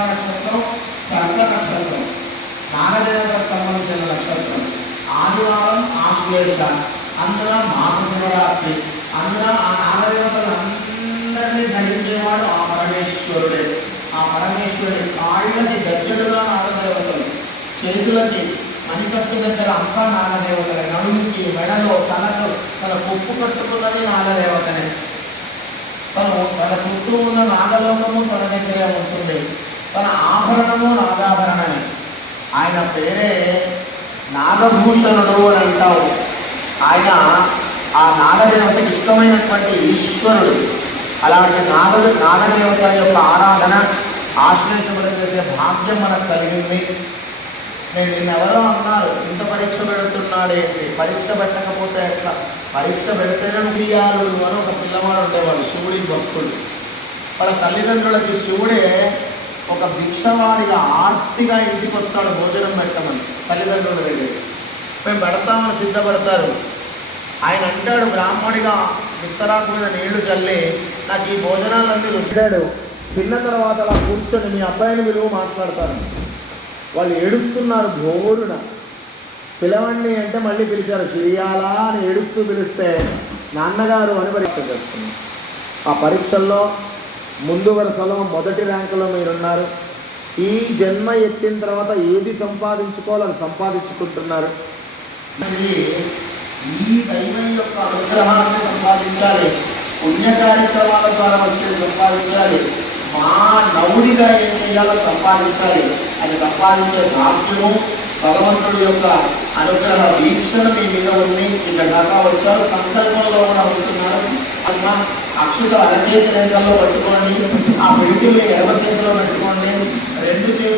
నక్షత్రం కర్క నక్షత్రం. నాగదేవతకు సంబంధించిన నక్షత్రం. ఆదివారం ఆశ్లేష అందున మాఘ శివరాత్రి అందులో ఆ నాగదేవతలు అందరినీ ధరించేవాడు ఆ పరమేశ్వరుడే. ఆ పరమేశ్వరుడి కాళ్ళకి గజ్జడుగా నాగదేవతలు చేతులకి మణికట్టు దగ్గర అంతా నాగదేవతలే నడుముకి మెడలో తలకు తన పొప్పు కట్టుకున్నది నాగదేవతనే తను తన చుట్టూ ఉన్న నాగలోకము తన దగ్గరే ఉంటుంది. తన ఆభరణము నాగాభరణమే. ఆయన పేరే నాగభూషణుడు అని అంటావు. ఆయన ఆ నాగదేవతకి ఇష్టమైనటువంటి ఈశ్వరుడు. అలాంటి నాగ నాగదేవత యొక్క ఆరాధన ఆశ్రయించబడితే భాగ్యం మనకు కలిగింది. నేను నిన్నెవరో అన్నారు ఇంత పరీక్ష పెడుతున్నాడేంటి పరీక్ష పెట్టకపోతే ఎట్లా? పరీక్ష పెడితేనే ఉడియాలు అని ఒక పిల్లవాడు ఉండేవాడు శివుడి భక్తుడు. వాళ్ళ తల్లిదండ్రులకి శివుడే ఒక భిక్షవాడిగా ఆర్తిగా ఇంటికి వస్తాడు భోజనం పెట్టమని తల్లిదండ్రుల దగ్గర మేము పెడతామని సిద్ధపడతారు. ఆయన అంటాడు బ్రాహ్మడిగా విస్తరాకు మీద నీళ్ళు చల్లి నాకు ఈ భోజనాలన్నీ రుచిడాడు తిన్న తర్వాత అలా కూర్చొని మీ అబ్బాయిని విలువ మాట్లాడతాను. వాళ్ళు ఏడుస్తున్నారు భోరున పిలవండి అంటే మళ్ళీ పిలిచారు చిరియాలా అని ఏడుస్తూ పిలిస్తే నాన్నగారు అని పరీక్ష చేస్తున్నారు ఆ పరీక్షల్లో ముందు వరుసలో మొదటి ర్యాంకులో మీరున్నారు. ఈ జన్మ ఎత్తిన తర్వాత ఏది సంపాదించుకోవాలని సంపాదించుకుంటున్నారు. ఈ దైవం యొక్క అనుగ్రహాన్ని సంపాదించాలి. పుణ్య కార్యక్రమాల ద్వారా వచ్చేది సంపాదించాలి. మా నౌడిగా ఏం చేయాలో సంపాదించాలి. అది సంపాదించే భాగ్యము భగవంతుడి యొక్క అనుగ్రహ వీక్షణ మీ మీద ఉంది. ఇక్కడ దాకా వచ్చారు సంకల్పంలో కూడా అక్షుత అరచేతి రేఖల్లో పట్టుకోండి ఆ వెలుగుని ఎడమ చేతిలో పెట్టుకోండి రెండు చేతులు